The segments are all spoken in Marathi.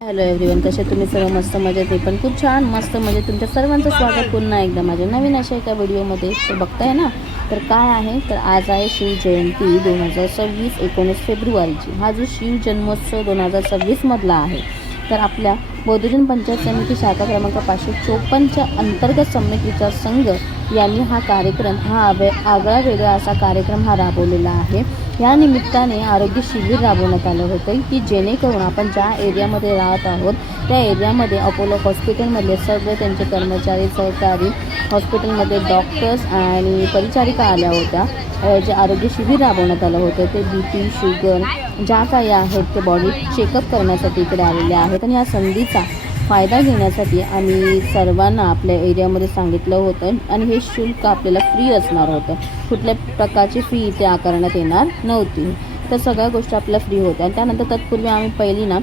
हॅलो एव्हरीवन, कसे तुम्ही सर्व? मस्त मजेत. पण खूप छान मस्त मजेत. तुमच्या सर्वांचं स्वागत पुन्हा एकदा माझ्या नवीन अशा एका व्हिडिओमध्ये. तर बघताय ना, तर काय आहे, तर आज आहे शिवजयंती 2026 19 फेब्रुवारीची. हा जो शिवजन्मोत्सव 2026 मधला आहे. तर आपल्या बौद्धजन पंचायत समिती शाखा क्रमांक 554च्या अंतर्गत सम्यक विचार संघ यांनी हा कार्यक्रम, हा आगळा वेगळा असा कार्यक्रम हा राबवलेला आहे. या निमित्ताने आरोग्य शिबिर राबवण्यात आलं होतं की जेणेकरून आपण ज्या एरियामध्ये राहत आहोत त्या एरियामध्ये अपोलो हॉस्पिटलमधले सगळे त्यांचे कर्मचारी, सहकारी, हॉस्पिटलमध्ये डॉक्टर्स आणि परिचारिका आल्या होत्या. जे आरोग्य शिबिर राबवण्यात आलं होतं ते BP, शुगर ज्या काही आहेत ते बॉडी चेकअप करण्यासाठी इकडे आलेले आहेत. आणि या संधीचा फायदा घेण्यासाठी आम्ही सर्वांना आपल्या एरियामध्ये सांगितलं होतं. आणि हे शुल्क आपल्याला फ्री असणार होतं. कुठल्या प्रकारची फी इथे आकारण्यात येणार नव्हती. तर सगळ्या गोष्टी आपल्या फ्री होत्या. आणि त्यानंतर तत्पूर्वी आम्ही पहिली ना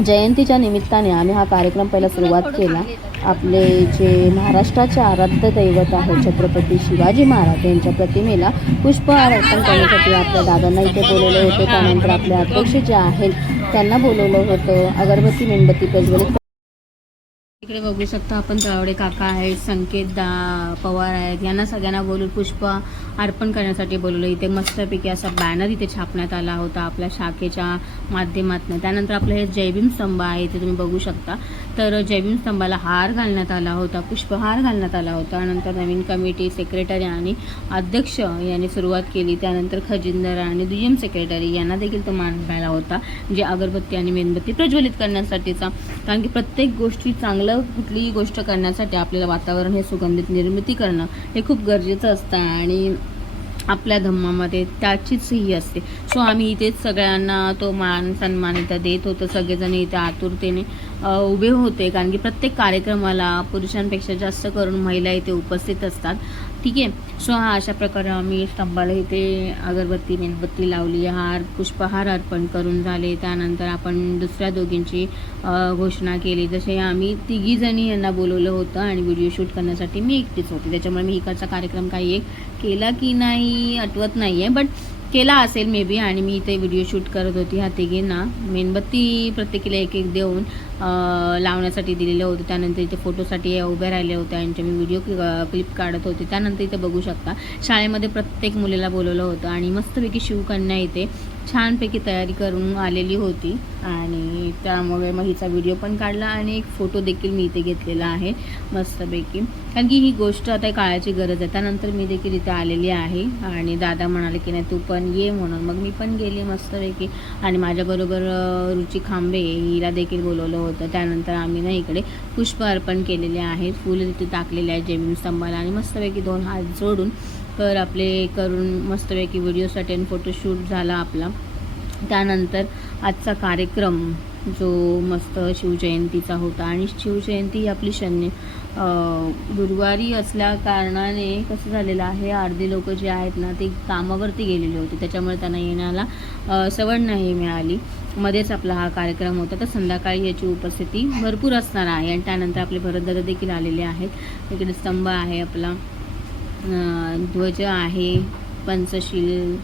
जयंतीच्या निमित्ताने आम्ही हा कार्यक्रम पहिला सुरुवात केला. आपले जे महाराष्ट्राचे आराध्य दैवत आहे छत्रपती शिवाजी महाराज यांच्या प्रतिमेला पुष्पहार अर्पण करण्यासाठी आपल्या दादांना इथे बोलवलं होतं. त्यानंतर आपले अध्यक्ष जे आहेत त्यांना बोलवलं होतं. अगरबत्ती, मेणबत्ती प्रज्वलित. इकडे बघू शकता आपण तळवडे काका आहेत, संकेत पवार आहेत, यांना सगळ्यांना बोलून पुष्प अर्पण करण्यासाठी बोलवलं. इथे मस्तपैकी असा बॅनर इथे छापण्यात आला होता आपल्या शाखेच्या माध्यमातून. त्यानंतर आपलं हे जयभीम स्तंभ आहे, इथे तुम्ही बघू शकता. तर जयभीम स्तंभाला हार घालण्यात आला होता, पुष्पहार घालण्यात आला होता. नंतर नवीन कमिटी सेक्रेटरी आणि अध्यक्ष यांनी सुरुवात केली. त्यानंतर खजिनदार आणि दुय्यम सेक्रेटरी यांना देखील तो मान मिळाला होता, जे अगरबत्ती आणि मेणबत्ती प्रज्वलित करण्यासाठीचा. कारण की प्रत्येक गोष्टी चांगलं, कुठलीही गोष्ट करण्यासाठी आपल्याला वातावरण हे सुगंधित निर्मिती करणं हे खूप गरजेचं असतं. आणि आपल्या धम्मामध्ये त्याचीच ही असते. सो आम्ही इथेच सगळ्यांना तो मान सन्मान इथं देत होतो. सगळेजण इथे आतुरतेने उभे होते, कारण की प्रत्येक कार्यक्रमाला पुरुषांपेक्षा जास्त करून महिला इथे उपस्थित असतात. ठीक आहे. सो अशा प्रकारे आम्ही स्तंभाला इथे अगरबत्ती, मेणबत्ती लावली, हार पुष्पहार अर्पण करून झाले. त्यानंतर आपण दुसऱ्या दोघींची घोषणा केली. जसे आम्ही तिघीजणी यांना बोलवलं होतं आणि व्हिडिओ शूट करण्यासाठी मी एकटीच होती. त्याच्यामुळे मी इकडचा कार्यक्रम काही केला की नाही आठवत नाही आहे, बट केला असेल मे बी. आणि मी इथे व्हिडिओ शूट करत होती. ह्या तिघींना मेणबत्ती प्रत्येकीला एक एक देऊन लावण्यासाठी दिलेलं होतं. त्यानंतर इथे फोटोसाठी उभ्या राहिल्या होत्या, यांचे मी व्हिडिओ क्लिप काढत होते. त्यानंतर इथे बघू शकता शाळेमध्ये प्रत्येक मुलीला बोलवलं होतं आणि मस्तपैकी शिवकन्या इथे छानपैकी तयारी करून आलेली होती. आणि त्यामुळे मग हिचा व्हिडिओ पण काढला आणि एक फोटो देखील मी इथे घेतलेला आहे मस्तपैकी, कारण की ही गोष्ट आता काळाची गरज आहे. त्यानंतर मी देखील इथे आलेली आहे आणि दादा म्हणाले की नाही तू पण ये, म्हणून मग मी पण गेली मस्तपैकी. आणि माझ्याबरोबर रुची खांबे हिला देखील बोलवलं होतं. त्यानंतर आम्ही ना इकडे पुष्प अर्पण केलेले आहेत, फुलं तिथे टाकलेले आहेत जयभीम स्तंभाला आणि मस्तपैकी 2 हात जोडून तर आपले करून मस्तपैकी व्हिडिओसाठी आणि फोटोशूट झाला आपला. त्यानंतर आजचा कार्यक्रम जो मस्त शिवजयंतीचा होता. आणि शिवजयंती ही आपली गुरुवारी असल्या कारणाने कसं झालेलं आहे, अर्धी लोक जे आहेत ना ते कामावरती गेलेले होते, त्याच्यामुळे त्यांना येण्याला सवड नाही मिळाली. मध्येच आपला हा कार्यक्रम होता. तर संध्याकाळी याची उपस्थिती भरपूर असणार आहे. आणि त्यानंतर आपले भरतदादा देखील आलेले आहेत. इकडे स्तंभ आहे आपला, ध्वज आहे, पंचशील.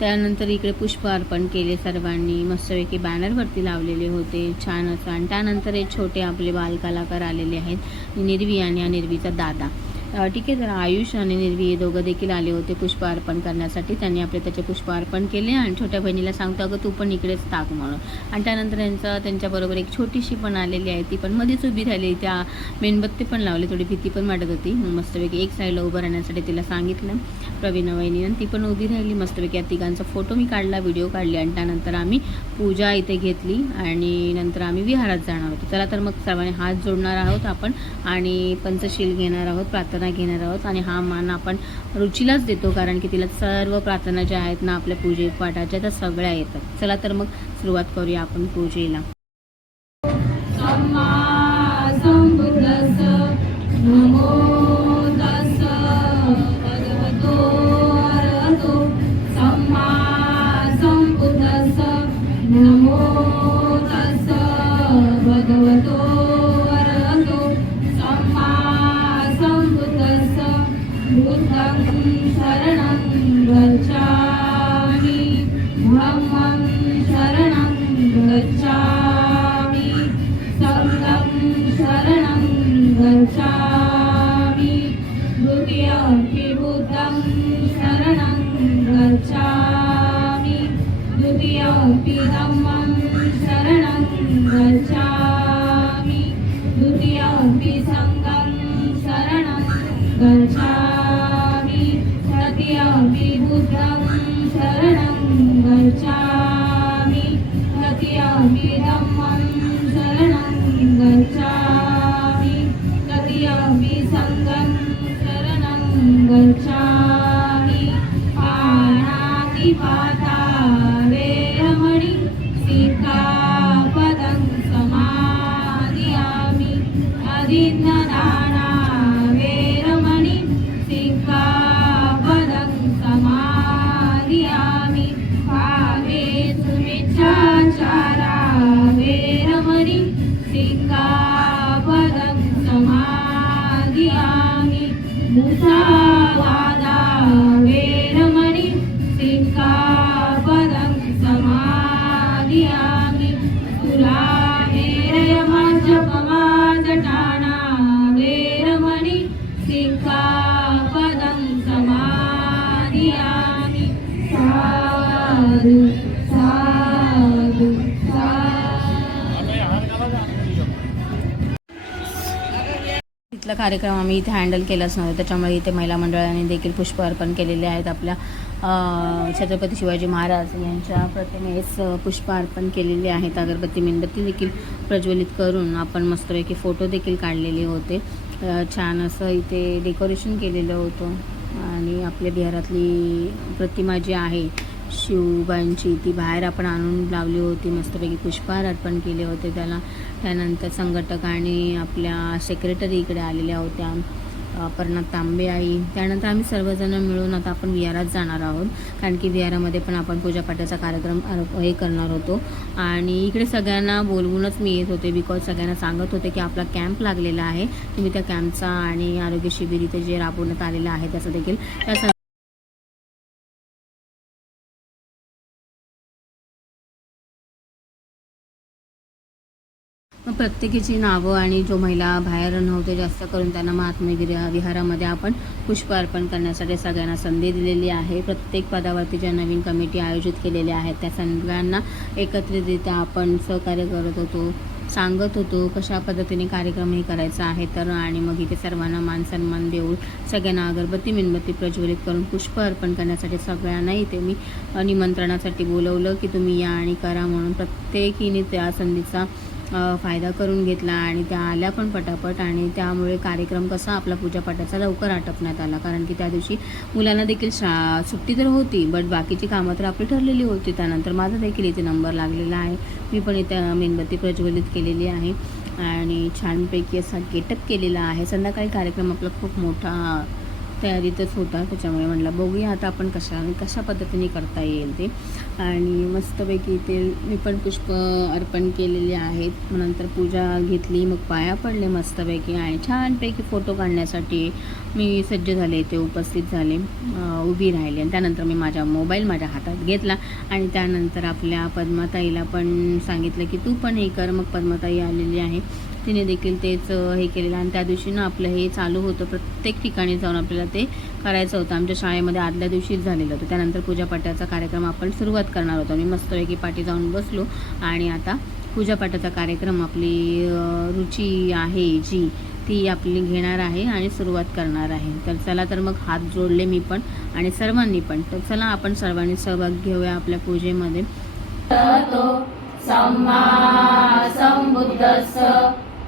त्यानंतर इकडे पुष्प अर्पण केले सर्वांनी, मस्तपैकी बॅनरवरती लावलेले होते छान असं. आणि त्यानंतर हे छोटे आपले बालकलाकार आलेले आहेत, निर्वी आणि निर्वीचा दादा. ठीक आहे. तर आयुष आणि निर्वी हे दोघं देखील आले होते पुष्प अर्पण करण्यासाठी. त्यांनी आपले त्याचे पुष्प अर्पण केले आणि छोट्या बहिणीला सांगतो अगं तू पण इकडेच टाक म्हणून. आणि त्यानंतर त्यांच्याबरोबर एक छोटीशी पण आलेली आहे, ती पण मध्येच उभी राहिली. त्या मेणबत्ती पण लावली, थोडी भीती पण वाटत होती. मस्तपैकी एक साईडला उभं राहण्यासाठी तिला सांगितलं प्रवीण वहिनीनं, ती पण उभी राहिली मस्तपैकी. या तिघांचा फोटो मी काढला, व्हिडिओ काढली. आणि त्यानंतर आम्ही पूजा इथे घेतली आणि नंतर आम्ही विहारात जाणार होतो. चला तर मग सर्वांनी हात जोडणार आहोत आपण आणि पंचशील घेणार आहोत, प्रार्थना घेणार आहोत. आणि हा मान आपण रुचीलाच देतो, कारण की तिला सर्व प्रार्थना ज्या आहेत ना आपल्या पूजे पाठाच्या त्या सगळ्या येतात. चला तर मग सुरुवात करूया आपण पूजेला. शरणं गच्छामि, धम्मं शरणं गच्छामि. धम्मं शरणं गच्छामि तदीयम्पि संघं शरणं गच्छामि पाणातिपाता वेरमणि सिक्खापदं समादियामि अदिन्नदाना वेरमणि सिक्खापदं समादियामि कामेषु मिच्छाचारा वेरमणि सिक्खापदं समादियामि मुसावादा वेरमणि सिक्खापदं समादियामि सुरामेरयमजपमादटाना वेरमणि सिक्खापदं समादियामि साधु साधु इथला कार्यक्रम आम्ही इथे हँडल केलाच नव्हता, त्याच्यामुळे इथे महिला मंडळाने देखील पुष्प अर्पण केलेले आहेत. आपल्या छत्रपती शिवाजी महाराज यांच्या प्रतिमेस पुष्प अर्पण केलेले आहेत. अगरबत्ती मेणबत्ती देखील प्रज्वलित करून आपण मस्तपैकी फोटो देखील काढलेले होते. छान असं इथे डेकोरेशन केलेलं होतं आणि आपल्या बिहारातली प्रतिमा जी आहे शिवबांची ती बाहेर आपण आणून लावली होती. मस्तपैकी पुष्पहार अर्पण केले होते त्याला. त्यानंतर संघटक आणि आपल्या सेक्रेटरी इकडे आलेल्या होत्या, अपर्णा तांबे आई. त्यानंतर आम्ही सर्वजण मिळून आता आपण विहारात जाणार आहोत, कारण की विहारामध्ये पण आपण पूजापाठाचा कार्यक्रम हे करणार होतो. आणि इकडे सगळ्यांना बोलवूनच मी येत होते, बिकॉज सगळ्यांना सांगत होते की आपला कॅम्प लागलेला आहे, तुम्ही त्या कॅम्पचा आणि आरोग्य शिबिर इथे जे राबवण्यात आलेलं आहे त्याचा देखील त्या मग प्रत्येकीची नावं आणि जो महिला बाहेर नव्हते जास्त करून त्यांना महात्मा विहारामध्ये आपण पुष्प अर्पण करण्यासाठी सगळ्यांना संधी दिलेली आहे. प्रत्येक पदावरती ज्या नवीन कमिटी आयोजित केलेल्या आहेत त्या सगळ्यांना एकत्रितरित्या आपण सहकार्य करत होतो, सांगत होतो कशा पद्धतीने कार्यक्रम हे करायचा आहे. तर आणि मग इथे सर्वांना मान सन्मान देऊन सगळ्यांना अगरबत्ती मेणबत्ती प्रज्वलित करून पुष्प अर्पण करण्यासाठी सगळ्यांना इथे मी निमंत्रणासाठी बोलवलं की तुम्ही या आणि करा म्हणून. प्रत्येकीने त्या संधीचा फायदा करून घेतला आणि त्या आल्या पण पटापट. आणि त्यामुळे कार्यक्रम कसा आपला पूजापाठाचा लवकर आटपण्यात आला, कारण की त्या दिवशी मुलांना देखील सुट्टी तर होती, बट बाकीची कामं तर आपली ठरलेली होती. त्यानंतर माझा देखील इथे नंबर लागलेला आहे, मी पण इथे मेणबत्ती प्रज्वलित केलेली आहे आणि छानपैकी असा गेटअप केलेला आहे. संध्याकाळी कार्यक्रम आपला खूप मोठा तयारीतच होता, त्याच्यामुळे म्हटलं बघूया आता आपण कशा पद्धतीने करता येईल ते. आणि मस्तपैकी ते मी पण पुष्प अर्पण केलेले आहेत. नंतर पूजा घेतली, मग पाया पडले मस्तपैकी आणि छानपैकी फोटो काढण्यासाठी मी सज्ज झाले, ते उपस्थित झाले, उभी राहिले. आणि त्यानंतर मी माझा मोबाईल माझ्या हातात घेतला आणि त्यानंतर आपल्या पद्माताईला पण सांगितलं की तू पण हे कर. मग पद्माताई आलेली आहे, तिने देखील तेच हे केलेलं. आणि त्या दिवशी ना आपलं हे चालू होतं, प्रत्येक ठिकाणी जाऊन आपल्याला ते करायचं होतं. आमच्या शाळेमध्ये आदल्या दिवशीच झालेलं होतं. त्यानंतर पूजापाठाचा कार्यक्रम आपण सुरुवात करणार होतो. मी मस्तपैकी पाठी जाऊन बसलो आणि आता पूजापाठाचा कार्यक्रम आपली रुची आहे जी ती आपली घेणार आहे आणि सुरुवात करणार आहे. तर चला, तर मग हात जोडले मी पण आणि सर्वांनी पण. तर चला आपण सर्वांनी सहभाग घेऊया आपल्या पूजेमध्ये. सम्मा सम्बुद्धस्स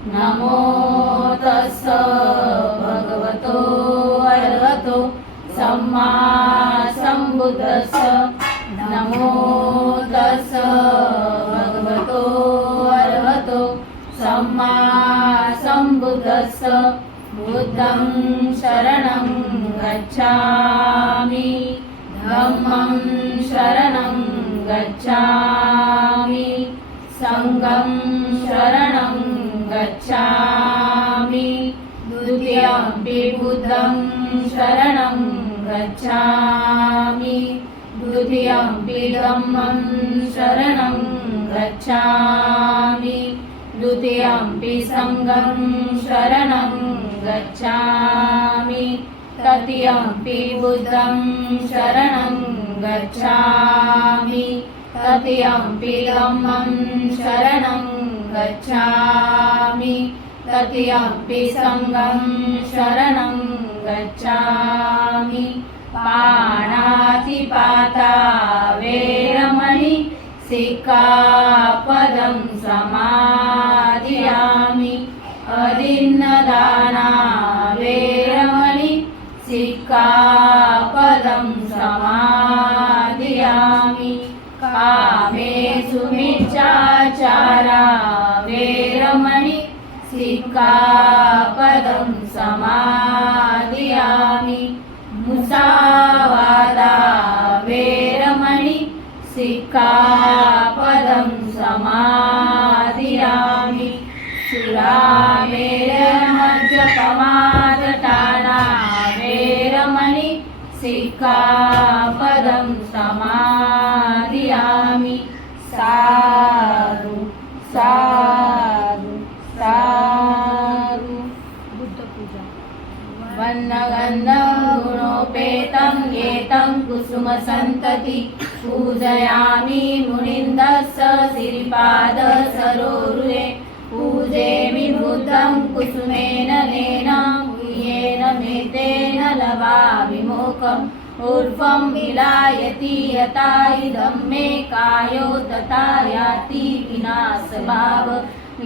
नमो तस्स भगवतो अरहतो सम्मा सम्बुद्धस्स नमो तस्स भगवतो अरहतो सम्मा सम्बुद्धस्स बुद्धं शरणं गच्छामि धम्मं शरणं गच्छामि संघं शरणं गच्छामि द्वितीयम्पि बुद्धं शरणं गच्छामि द्वितीयम्पि धम्मं शरणं गच्छामि द्वितीयम्पि संघं शरणं गच्छामि तृतीयम्पि बुद्धं शरणं गच्छामि तृतीयम्पि धम्मं शरणं गच्छामि तृतीयम्पि संघं शरणं गच्छामि पाणातिपाता वेरमणि सिक्खापदं समादियामि अदिन्नदाना वेरमणि सिक्खापदं समादियामि कामेषु मिच्छाचारा वेरमणि सिक्खापदं समादियामि मुसावादा वेरमणि सिक्खापदं समादियामि सुरामेरमद्यपमादटाना वेरमणि सिक्खापदं समादियामि साधु साधु साधु वन्नगन्धं गुणोपेतं येतं कुसुमसन्तति पूजयामि मुनिन्दस्य श्रीपादसरोरुहे पूजेमि बुद्धं कुसुमेन नेन गुह्येन मेतेन लभामि मोक्षम् ऊर्ध्वं विलायति यथा इदं मे कायो तथा याति विनाशभाव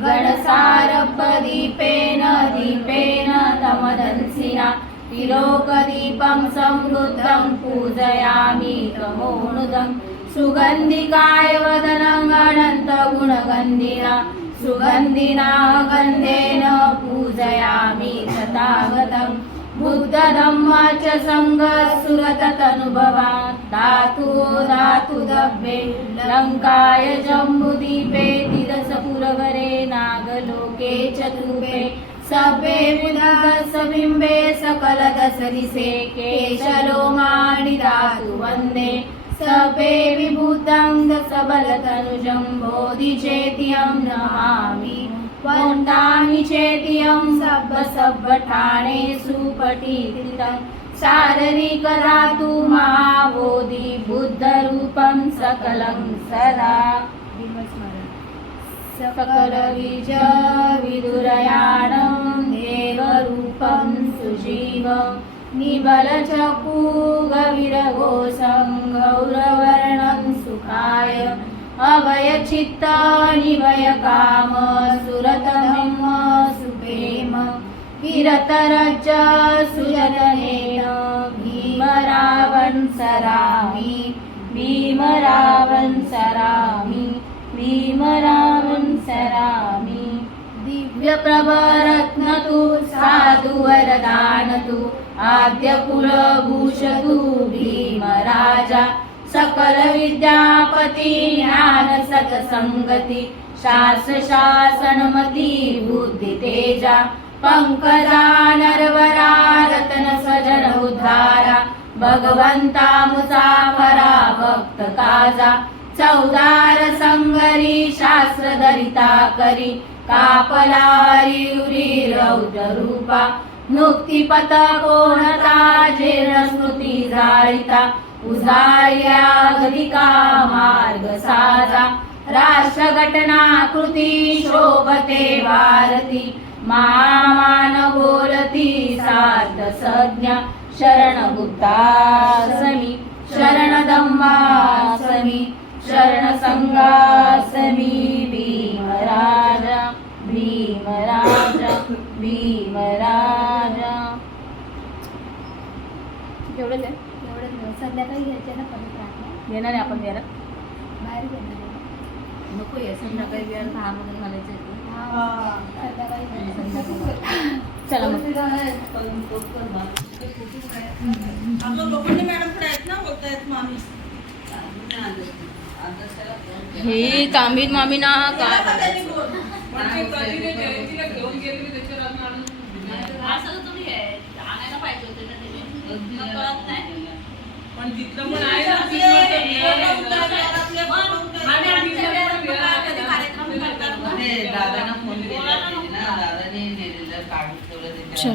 गणसारपदीपेन दीपेन तमदंसिना तिलोकदीपं समृद्धं पूजयामि तमोनुदं सुगन्धिकाय वदनं अनन्तगुणगन्धिना सुगन्धिना गन्धेन पूजयामि तथागतं बुद्धधम्म च सङ्गः धातु धातुदब्बे लङ्काय जम्बुदीपे तिरसपुरवरे नागलोके चतुर्भे सभे विदसबिम्बे सकलदसरिसे केशलोमाणि धातु वन्दे सभे विभूतं दशबलतनुजं बोधिचेत्यं नमामि वन्दामि चेत्यं सब्बठाणे सुपठितं शारीरिकधातु महाबोधि बुद्धरूपं सकलं सदा सकलबीज विदुरयाणं देवरूपं सुजीवं निबलचकूगविरघोषं गौरवर्णं सुखाय अभयचित्त निभयकाम सुरतमिम सुप्रेम विरतरज सुजनेन भीमरावं सरामि भीमरावं सरामि भीमरावं सरामि दिव्यप्रभरत्नतु साधु वरदानतु आद्यकुलभूषतु भीमराजा सकल विद्यापति ज्ञान सत्संगति शास्त्र शासनमति बुद्धि तेजा पंकजा नरवरा रतन सजन उद्धारा भगवंता मुसाफरा भक्त काजा चौदार संगरी शास्त्र दरिता करी कापलारी उरी रौद्र रूपा मुक्तिपथ कोणता जीर्ण स्मृती जाळिता उजाळ्यागदिका मार्ग साजा राष्ट्रघटना कृती शोभते भारती महामान बोलती सार्थ संज्ञा शरण बुद्धासमी शरण धम्मासमी शरण संघासमी भीमराजा भीमराजा भीमराजा. एवढंच आहे. संध्याकाळी घ्यायचे ना परत राहणार येणार आहे आपण घ्यायला बाहेर घेणार आहे. नको आहे संध्याकाळी वेळ 10 वगैरे घालायचं आहे. संध्याकाळी चला मग आपलं लोखंडे मॅडम पुढे आहेत ना बोलतायत मामी हे तांबीर मामी ना काय पण तिथलं पण आहे ना दादांना फोन केला ना दादाने नेलेलं काढून ठेवलं त्याच्या